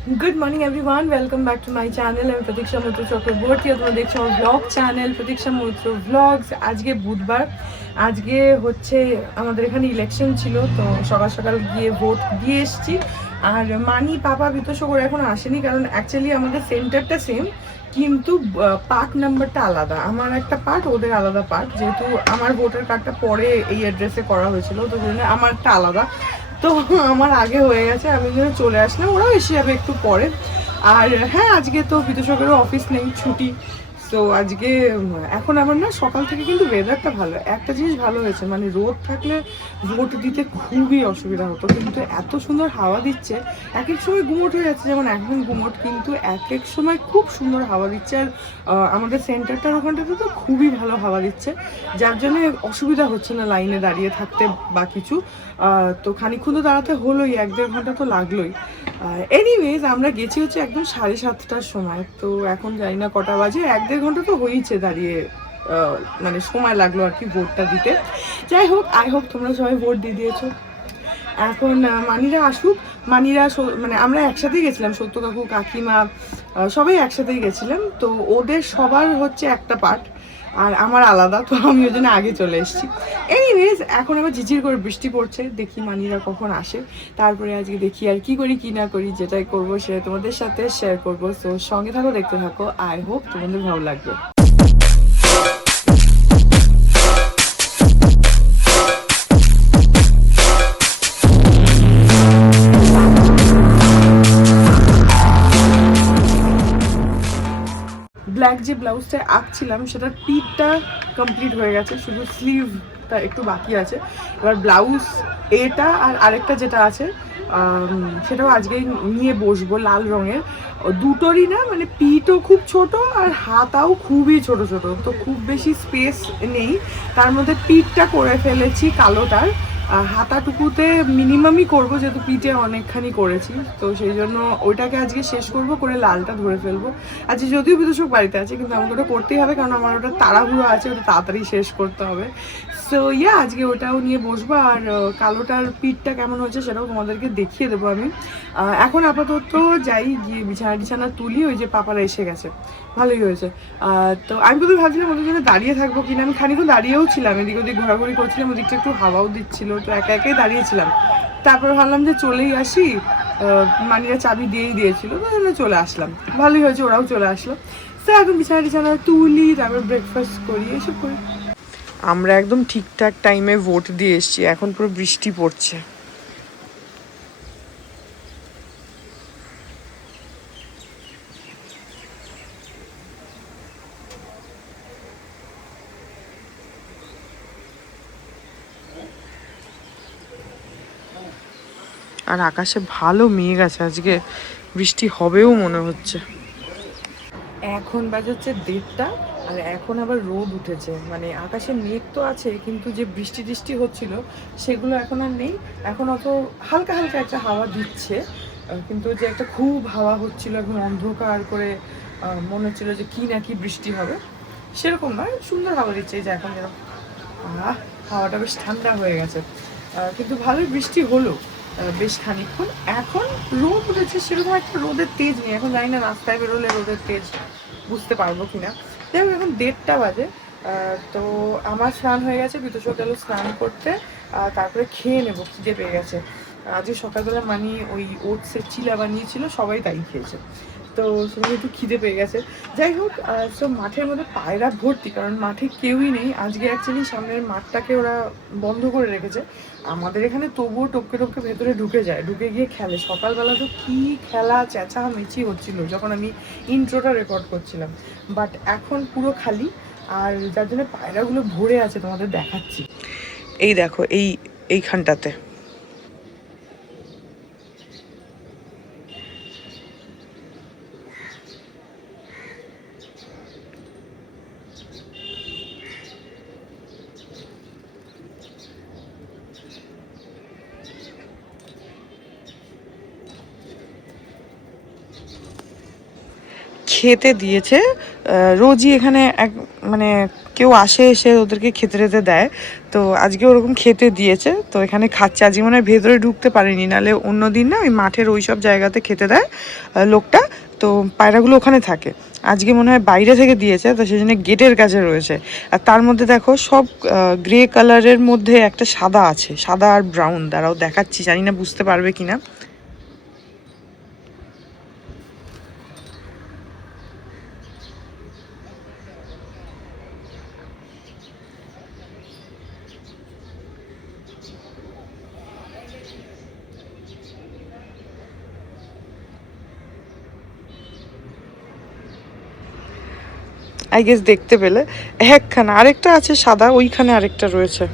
Good morning everyone, welcome back to my channel. আমি প্রতীক্ষা মৈত্র চক্রবর্তী, তোমরা দেখছো আমার ব্লগ চ্যানেল প্রতীক্ষা মৈত্র ব্লগস। আজকে বুধবার, আজকে হচ্ছে আমাদের এখানে ইলেকশন ছিল, তো সকাল সকাল গিয়ে ভোট দিয়ে এসেছি। আর মানি পাপা বিতোষ করে এখন আসেনি, কারণ অ্যাকচুয়ালি আমাদের সেন্টারটা সেম, কিন্তু পার্ট নাম্বারটা আলাদা। আমার একটা পার্ট, ওদের আলাদা পার্ট, যেহেতু আমার ভোটার কার্ডটা পরে এই অ্যাড্রেসে করা হয়েছিল, তো জন্য আমারটা আলাদা। তো আমার আগে হয়ে গেছে, আমি জন্য চলে আসলাম, ওরাও এসে যাবে একটু পরে। আর হ্যাঁ, আজকে তো বিদ্যুৎসকেরও অফিস নেই, ছুটি। তো আজকে এখন আমার না সকাল থেকে কিন্তু ওয়েদারটা ভালো। একটা জিনিস ভালো হয়েছে, মানে রোদ থাকলে ভোট দিতে খুবই অসুবিধা হতো, কিন্তু এত সুন্দর হাওয়া দিচ্ছে। এক এক সময় গুমোট হয়ে যাচ্ছে, যেমন একদম গুমোট, কিন্তু এক এক সময় খুব সুন্দর হাওয়া দিচ্ছে। আর আমাদের সেন্টারটার ওখানটাতে তো খুবই ভালো হাওয়া দিচ্ছে, যার জন্য অসুবিধা হচ্ছে না লাইনে দাঁড়িয়ে থাকতে বা কিছু। তো খানিকক্ষণ তো দাঁড়াতে হলোই, 1-1.5 ঘন্টা তো লাগলোই। এনিওয়েজ, আমরা গেছি হচ্ছে একদম 7:30টার সময়। তো এখন জানি না কটা বাজে, 1-1.5 ঘন্টা তো হয়েইছে দাঁড়িয়ে, মানে সময় লাগলো আর কি ভোটটা দিতে। যাই হোক, আই হোপ তোমরা সবাই ভোট দিয়ে দিয়েছো। এখন মানিরা আসুক। মানিরা মানে আমরা একসাথেই গেছিলাম, সত্য কাকু, কাকিমা, সবাই একসাথেই গেছিলাম। তো ওদের সবার হচ্ছে একটা পার্ট, আর আমার আলাদা, তো আমি ওই জন্য আগে চলে এসেছি। এনিওয়েজ, এখন আবার ঝিঝির করে বৃষ্টি পড়ছে, দেখি মানিরা কখন আসে। তারপরে আজকে দেখি আর কি করি কি না করি, যেটাই করবো সেটা তোমাদের সাথে শেয়ার করবো। তো সঙ্গে থাকো, দেখতে থাকো, আই হোপ তোমাদের ভালো লাগবে। ব্ল্যাক যে ব্লাউজটা আঁকছিলাম, সেটার পিঠটা কমপ্লিট হয়ে গেছে, শুধু স্লিভটা একটু বাকি আছে। এবার ব্লাউজ এটা আর আরেকটা যেটা আছে, সেটাও আজকেই নিয়ে বসবো, লাল রঙের। দুটোরই না, মানে পিঠও খুব ছোট আর হাতাও খুবই ছোট ছোট, তো খুব বেশি স্পেস নেই। তার মধ্যে পিঠটা করে ফেলেছি কালোটার, হাতাটুকুতে মিনিমামই করব, যেহেতু পিঠে অনেকখানি করেছি। তো সেই জন্য ওইটাকে আজকে শেষ করব, করে লালটা ধরে ফেলবো। আজকে যদিও বিদূষক বাড়িতে আছে, কিন্তু আমাকে ওটা করতেই হবে, কারণ আমার ওটা তাড়াহুড়ো আছে, ওটা তাড়াতাড়ি শেষ করতে হবে। সো ইয়া, আজকে ওটাও নিয়ে বসবো। আর কালোটার পিঠটা কেমন হচ্ছে সেটাও তোমাদেরকে দেখিয়ে দেবো আমি। এখন আপাতত যাই, গিয়ে বিছানা তুলি, ওই যে পাপারা এসে গেছে, ভালোই হয়েছে। তো আমি প্রথমে ভাবছিলাম ওদের জন্য দাঁড়িয়ে থাকবো কিনা, আমি খানিকক্ষণ দাঁড়িয়েও ছিলাম, এদিক ওদিক ঘোরাঘুরি করছিলাম, ওদিকটা একটু হাওয়াও দিচ্ছিল, তো একা একাই দাঁড়িয়েছিলাম। তারপর ভাবলাম যে চলেই আসি, মানিরা চাবি দিয়েই দিয়েছিল, তো জন্য চলে আসলাম, ভালোই হয়েছে, ওরাও চলে আসলো। তো এখন বিছানা তুলি, তারপর ব্রেকফাস্ট করি, এসব করি। আমরা একদম ঠিকঠাক টাইমে ভোট দিয়ে এসেছি, এখন পুরো বৃষ্টি পড়ছে। আর আকাশে ভালো মেঘ আছে, আজকে বৃষ্টি হবেও মনে হচ্ছে। এখন বাজে হচ্ছে 1:30, আর এখন আবার রোদ উঠেছে, মানে আকাশে মেঘ তো আছে, কিন্তু যে বৃষ্টি টিষ্টি হচ্ছিল সেগুলো এখন আর নেই। এখন অত হালকা হালকা একটা হাওয়া দিচ্ছে, কিন্তু যে একটা খুব হাওয়া হচ্ছিল, এখন অন্ধকার করে মনে হচ্ছিল যে কি না কি বৃষ্টি হবে, সেরকম নয়, সুন্দর হাওয়া দিচ্ছে। এই যে এখন যেরকম, হাওয়াটা বেশ ঠান্ডা হয়ে গেছে, কিন্তু ভালোই বৃষ্টি হলো বেশ খানিকক্ষণ। এখন রোদ উঠেছে, সেরকম একটা রোদের তেজ নেই, এখন জানি না রাস্তায় বেরোলে রোদের তেজ বুঝতে পারবো কিনা। যাই হোক, এখন 1:30 বাজে। তো আমার স্নান হয়ে গেছে, বিতোষও গেল স্নান করতে, তারপরে খেয়ে নেবো, খিদে পেয়ে গেছে। আজকে সকালবেলা মানি ওই ওটসের চিলা বানিয়েছিল, সবাই তাই খেয়েছে, তো সেখানে একটু খিদে পেয়ে গেছে। যাই হোক, সব মাঠের মধ্যে পায়রা ভর্তি, কারণ মাঠে কেউই নেই আজকে। অ্যাকচুয়ালি সামনের মাঠটাকে ওরা বন্ধ করে রেখেছে, আমাদের এখানে তবুও টপকে টপকে ভেতরে ঢুকে যায়, ঢুকে গিয়ে খেলে। সকালবেলা তো কি খেলা চেঁচামেচি হচ্ছিল যখন আমি ইন্ট্রোটা রেকর্ড করছিলাম, বাট এখন পুরো খালি। আর যার জন্য পায়রাগুলো ভরে আছে, তোমাদের দেখাচ্ছি, এই দেখো, এইখানটাতে। খেতে দিয়েছে। রোজই এখানে মানে কেউ আসে, এসে ওদেরকে খেতে টেতে দেয়। তো আজকে ওরকম খেতে দিয়েছে, তো এখানে খাচ্ছে। আজকে মনে হয় ভেতরে ঢুকতে পারিনি, নাহলে অন্য দিন না ওই মাঠের ওই সব জায়গাতে খেতে দেয় লোকটা, তো পায়রাগুলো ওখানে থাকে। আজকে মনে হয় বাইরে থেকে দিয়েছে, তো সেই জন্য গেটের কাছে রয়েছে। আর তার মধ্যে দেখো সব গ্রে কালারের মধ্যে একটা সাদা আছে, সাদা আর ব্রাউন। দ্বারাও দেখাচ্ছি, জানি না বুঝতে পারবে কিনা। আই গেস দেখতে পেলে একখানা, আরেকটা আছে সাদা, ওইখানে আরেকটা রয়েছে।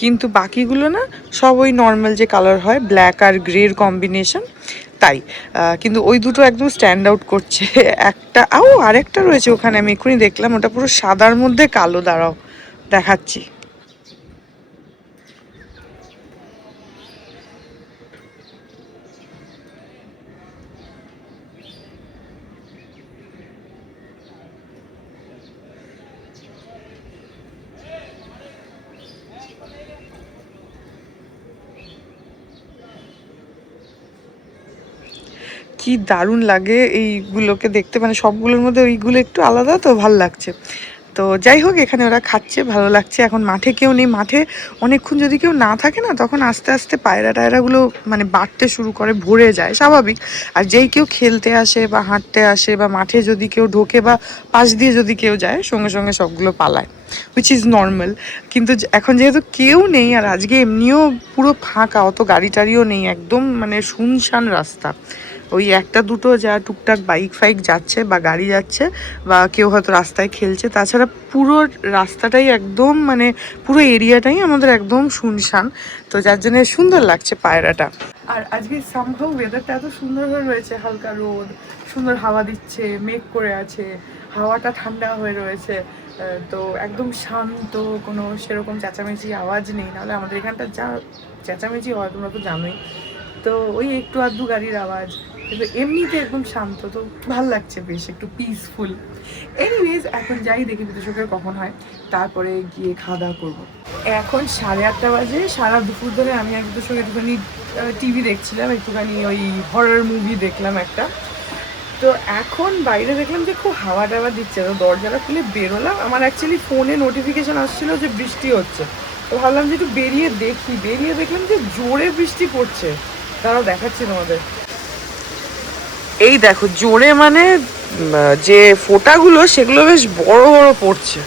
কিন্তু বাকিগুলো না সব ওই নর্মাল যে কালার হয়, ব্ল্যাক আর গ্রের কম্বিনেশন, তাই। কিন্তু ওই দুটো একদম স্ট্যান্ড আউট করছে। একটা আরেকটা রয়েছে ওখানে, আমি এক্ষুনি দেখলাম, ওটা পুরো সাদার মধ্যে কালো। দাঁড়াও দেখাচ্ছি। কি দারুণ লাগে এইগুলোকে দেখতে, মানে সবগুলোর মধ্যে ওইগুলো একটু আলাদা, তো ভাল লাগছে। তো যাই হোক, এখানে ওরা খাচ্ছে, ভালো লাগছে। এখন মাঠে কেউ নেই, মাঠে অনেকক্ষণ যদি কেউ না থাকে না, তখন আস্তে আস্তে পায়রা টায়রাগুলো মানে বাড়তে শুরু করে, ভরে যায়, স্বাভাবিক। আর যেই কেউ খেলতে আসে বা হাঁটতে আসে বা মাঠে যদি কেউ ঢোকে বা পাশ দিয়ে যদি কেউ যায়, সঙ্গে সঙ্গে সবগুলো পালায়, হুইচ ইজ নর্মাল। কিন্তু এখন যেহেতু কেউ নেই, আর আজকে এমনিও পুরো ফাঁকা, অত গাড়ি টাড়িও নেই, একদম মানে শুনশান রাস্তা। ওই একটা দুটো যা টুকটাক বাইক ফাইক যাচ্ছে বা গাড়ি যাচ্ছে বা কেউ হয়তো রাস্তায় খেলছে, তাছাড়া পুরো রাস্তাটাই একদম মানে পুরো এরিয়াটাই আমাদের একদম শুনশান। তো যার জন্য সুন্দর লাগছে পায়রাটা। আর আজকে সামহাউ ওয়েদারটা এত সুন্দর হয়ে রয়েছে, হালকা রোদ, সুন্দর হাওয়া দিচ্ছে, মেঘ করে আছে, হাওয়াটা ঠান্ডা হয়ে রয়েছে। তো একদম শান্ত, কোনো সেরকম চেঁচামেচি আওয়াজ নেই। নাহলে আমাদের এখানটা যা চেঁচামেচি হয় তোমরা তো জানোই। তো ওই একটু আধটু গাড়ির আওয়াজ, কিন্তু এমনিতে একদম শান্ত, তো ভাল লাগছে, বেশ একটু পিসফুল। এনিওয়েজ, এখন যাই, দেখি বিদেশকের কখন হয়, তারপরে গিয়ে খাওয়া দাওয়া করবো। এখন 8:30 বাজে। সারা দুপুর ধরে আমি এক বিদেশক একটুখানি টিভি দেখছিলাম, একটুখানি ওই হরর মুভি দেখলাম একটা। তো এখন বাইরে দেখলাম যে খুব হাওয়া টাওয়া দিচ্ছে, তো দরজাটা খুলে বেরোলাম। আমার অ্যাকচুয়ালি ফোনে নোটিফিকেশান আসছিল যে বৃষ্টি হচ্ছে, তো ভাবলাম যে একটু বেরিয়ে দেখি। বেরিয়ে দেখলাম যে জোরে বৃষ্টি পড়ছে। তারাও দেখাচ্ছি তোমাদের। এই দেখো, জোরে মানে যে ফোঁটাগুলো সেগুলো বেশ বড় বড় পড়ছে।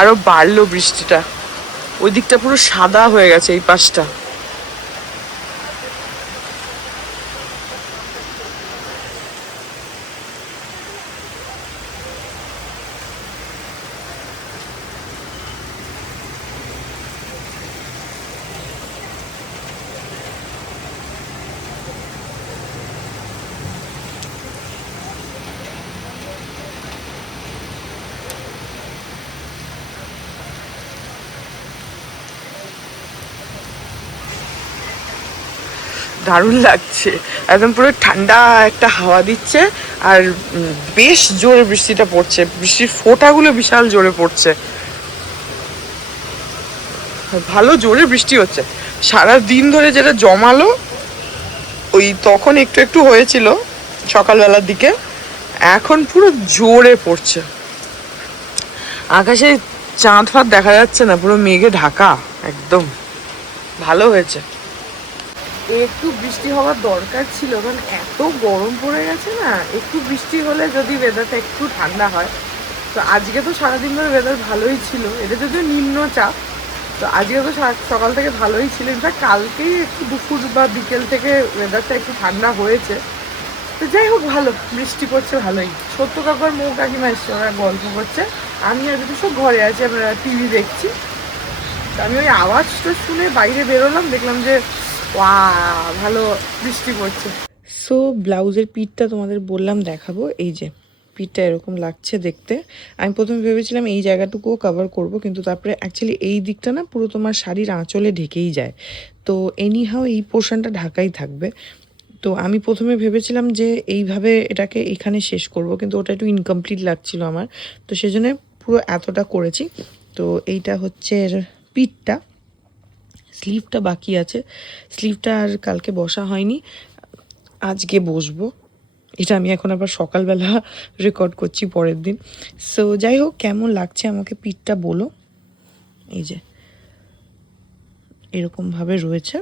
আরো বাড়লো বৃষ্টিটা, ওই দিকটা পুরো সাদা হয়ে গেছে, এই পাশটা। দারুণ লাগছে, একদম পুরো ঠান্ডা একটা হাওয়া দিচ্ছে। আর বেশ জোরে বৃষ্টিটা পড়ছে, বৃষ্টির ফোঁটাগুলো বিশাল জোরে পড়ছে, ভালো জোরে বৃষ্টি হচ্ছে। সারা দিন ধরে যেটা জমালো, ওই তখন একটু একটু হয়েছিল সকালবেলার দিকে, এখন পুরো জোরে পড়ছে। আকাশে চাঁদ ফাঁদ দেখা যাচ্ছে না, পুরো মেঘে ঢাকা একদম। ভালো হয়েছে। একটু বৃষ্টি হওয়ার দরকার ছিল, কারণ এত গরম পড়ে গেছে না। একটু বৃষ্টি হলে যদি ওয়েদারটা একটু ঠান্ডা হয়, তো আজকে তো সারাদিন ধরে ওয়েদার ভালোই ছিল, এটা যদিও নিম্নচাপ, তো আজকে তো সকাল থেকে ভালোই ছিল। ইনফ্যাক্ট কালকেই একটু দুপুর বা বিকেল থেকে ওয়েদারটা একটু ঠান্ডা হয়েছে। তো যাই হোক, ভালো বৃষ্টি পড়ছে ভালোই। সত্য কাকুর মৌ কাকিমা এসছে, ওরা গল্প করছে, আমি আর দুটো সব ঘরে আছি, আমরা টিভি দেখছি। তো আমি ওই আওয়াজটা শুনে বাইরে বেরোলাম, দেখলাম যে ভালো বৃষ্টি পড়ছে। সো ব্লাউজের পিঠটা তোমাদের বললাম দেখাবো, এই যে পিঠটা এরকম লাগছে দেখতে। আমি প্রথমে ভেবেছিলাম এই জায়গাটুকুও কভার করব, কিন্তু তারপরে অ্যাকচুয়ালি এই দিকটা না পুরো তোমার শাড়ির আঁচলে ঢেকেই যায়, তো এনিহাও এই পোর্শনটা ঢাকাই থাকবে। তো আমি প্রথমে ভেবেছিলাম যে এইভাবে এটাকে এখানে শেষ করব, কিন্তু ওটা একটু ইনকমপ্লিট লাগছিল আমার, তো সেজন্য পুরো এতটা করেছি। তো এইটা হচ্ছে পিঠটা, স্লিভটা বাকি আছে, স্লিভটা আর কালকে বসা হয়নি, আজকে বসবো। এটা আমি এখন আবার সকালবেলা রেকর্ড করছি পরের দিন। সো যাই হোক, কেমন লাগছে আমাকে পিঠটা বলো। এই যে এরকমভাবে রয়েছে।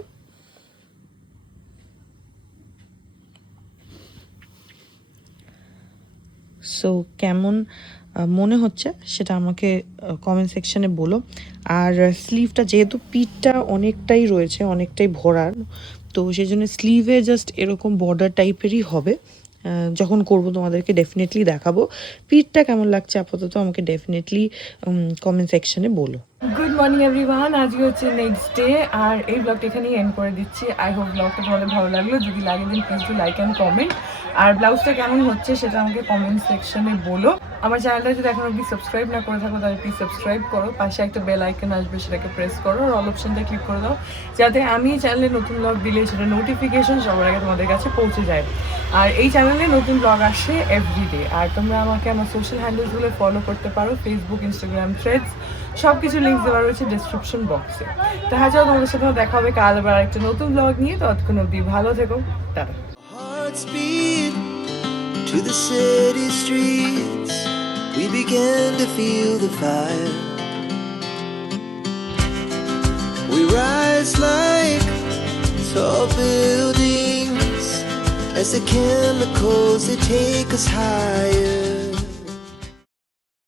সো কেমন মনে হচ্ছে সেটা আমাকে কমেন্ট সেকশানে বলো। আর স্লিভটা যেহেতু পিঠটা অনেকটাই রয়েছে, অনেকটাই ভরার, তো সেই জন্য স্লিভে জাস্ট এরকম বর্ডার টাইপেরই হবে। যখন করব তোমাদেরকে ডেফিনেটলি দেখাবো। পিঠটা কেমন লাগছে আপাতত আমাকে ডেফিনেটলি কমেন্ট সেকশানে বলো। গুড মর্নিং এভরিওয়ান, আজকে হচ্ছে নেক্সট ডে, আর এই ব্লগটা এখানেই এন্ড করে দিচ্ছি। আই হোপ ব্লগটা তোমাদের ভালো লাগলো, যদি লাগে দিন please do like and comment. আর ব্লাউজটা কেমন হচ্ছে সেটা আমাকে কমেন্ট সেকশনে বলো। আমার চ্যানেলটা যদি এখন অব্দি সাবস্ক্রাইব না করে থাকো তাহলে প্লিজ সাবস্ক্রাইব করো, পাশে একটা বেল আইকন আসবে সেটাকে প্রেস করো, আর অল অপশনটা ক্লিক করে দাও, যাতে আমি চ্যানেলে নতুন ব্লগ দিলে সেটা নোটিফিকেশন সবার আগে তোমাদের কাছে পৌঁছে যায়। আর এই চ্যানেলে নতুন ব্লগ আসে এভরিডে। আর তোমরা আমাকে আমার সোশ্যাল হ্যান্ডেলসগুলো ফলো করতে পারো, ফেসবুক, ইনস্টাগ্রাম, থ্রেডস, সব কিছু লিঙ্ক দেওয়া রয়েছে ডিসক্রিপশন বক্সে। তো হ্যাঁ, চলো তোমাদের সাথে দেখা হবে কাল আবার একটা নতুন ব্লগ নিয়ে। ততক্ষণ অবধি ভালো থেকো, tata. To the city streets, we began to feel the fire. We rise like tall buildings as the chemicals, they take us higher.